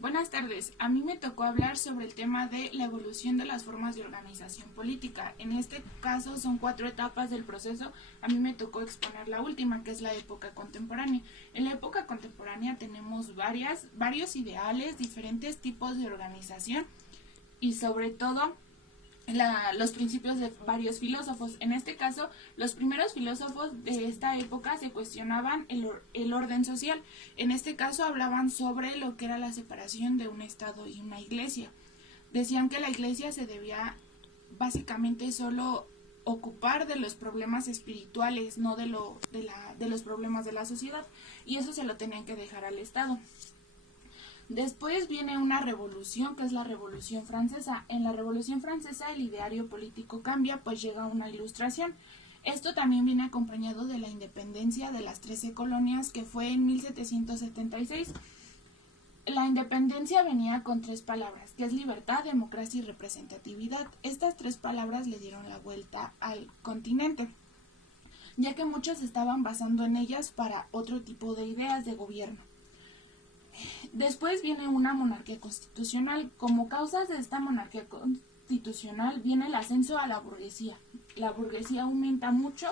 Buenas tardes. A mí me tocó hablar sobre el tema de la evolución de las formas de organización política. En este caso son 4 etapas del proceso. A mí me tocó exponer la última, que es la época contemporánea. En la época contemporánea tenemos varios ideales, diferentes tipos de organización y sobre todo los principios de varios filósofos. En este caso, los primeros filósofos de esta época se cuestionaban el orden social. En este caso hablaban sobre lo que era la separación de un Estado y una iglesia. Decían que la iglesia se debía básicamente solo ocupar de los problemas espirituales, no de los problemas de la sociedad, y eso se lo tenían que dejar al Estado. Después viene una revolución, que es la Revolución Francesa. En la Revolución Francesa el ideario político cambia, pues llega una ilustración. Esto también viene acompañado de la independencia de las 13 colonias, que fue en 1776. La independencia venía con 3 palabras, que es libertad, democracia y representatividad. Estas 3 palabras le dieron la vuelta al continente, ya que muchos estaban basando en ellas para otro tipo de ideas de gobierno. Después viene una monarquía constitucional. Como causas de esta monarquía constitucional viene el ascenso a la burguesía. La burguesía aumenta mucho,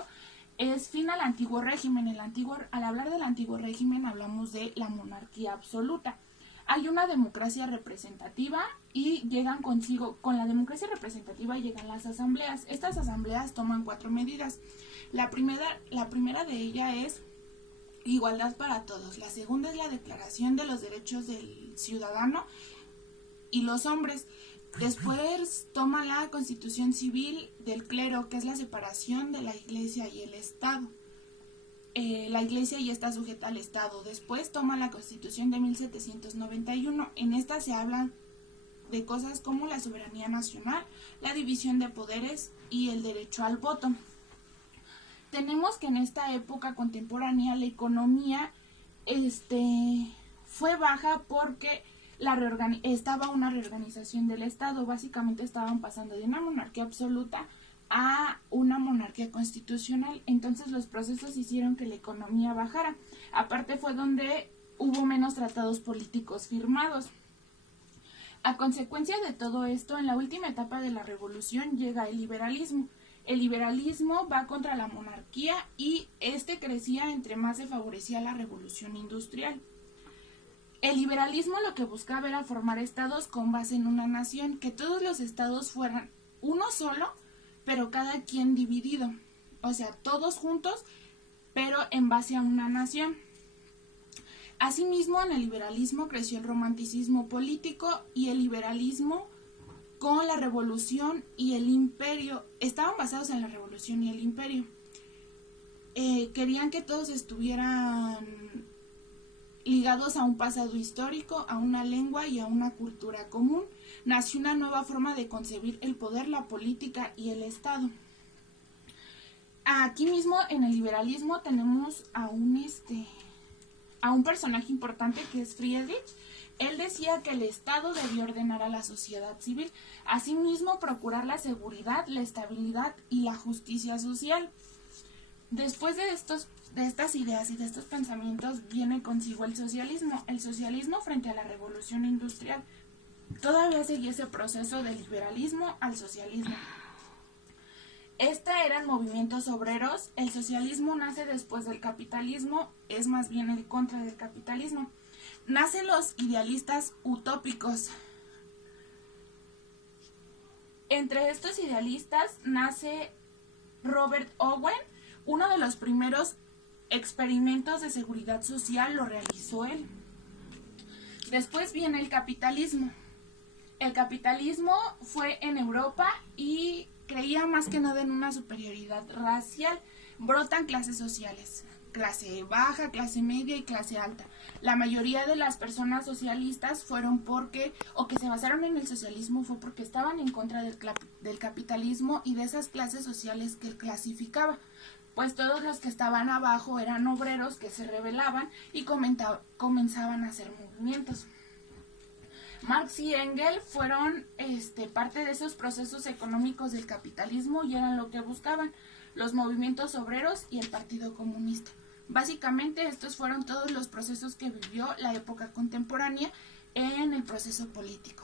es fin al antiguo régimen. Al hablar del antiguo régimen hablamos de la monarquía absoluta. Hay una democracia representativa y con la democracia representativa llegan las asambleas. Estas asambleas toman 4 medidas. La primera de ellas es igualdad para todos. La segunda es la Declaración de los Derechos del Ciudadano y los Hombres. Después toma la Constitución Civil del Clero, que es la separación de la Iglesia y el Estado. La Iglesia ya está sujeta al Estado. Después toma la Constitución de 1791. En esta se hablan de cosas como la soberanía nacional, la división de poderes y el derecho al voto. Tenemos que en esta época contemporánea la economía fue baja porque estaba una reorganización del Estado. Básicamente estaban pasando de una monarquía absoluta a una monarquía constitucional. Entonces los procesos hicieron que la economía bajara. Aparte fue donde hubo menos tratados políticos firmados. A consecuencia de todo esto, en la última etapa de la revolución llega el liberalismo. El liberalismo va contra la monarquía y crecía entre más se favorecía la revolución industrial. El liberalismo lo que buscaba era formar estados con base en una nación, que todos los estados fueran uno solo, pero cada quien dividido. O sea, todos juntos, pero en base a una nación. Asimismo, en el liberalismo creció el romanticismo político y el liberalismo con la revolución y el imperio. Estaban basados en la revolución y el imperio. Querían que todos estuvieran ligados a un pasado histórico, a una lengua y a una cultura común. Nació una nueva forma de concebir el poder, la política y el Estado. Aquí mismo en el liberalismo tenemos a un personaje importante que es Friedrich. Él decía que el Estado debía ordenar a la sociedad civil, asimismo procurar la seguridad, la estabilidad y la justicia social. Después de estas ideas y de estos pensamientos viene consigo el socialismo. El socialismo frente a la revolución industrial todavía seguía ese proceso del liberalismo al socialismo. Eran movimientos obreros. El socialismo nace después del capitalismo, es más bien el contra del capitalismo. Nacen los idealistas utópicos. Entre estos idealistas nace Robert Owen. Uno de los primeros experimentos de seguridad social lo realizó él. Después viene el capitalismo. El capitalismo fue en Europa y creía más que nada en una superioridad racial. Brotan clases sociales, clase baja, clase media y clase alta. La mayoría de las personas socialistas que se basaron en el socialismo fue porque estaban en contra del capitalismo y de esas clases sociales que él clasificaba. Pues todos los que estaban abajo eran obreros que se rebelaban y comenzaban a hacer movimientos. Marx y Engels fueron parte de esos procesos económicos del capitalismo y eran lo que buscaban los movimientos obreros y el Partido Comunista. Básicamente estos fueron todos los procesos que vivió la época contemporánea en el proceso político.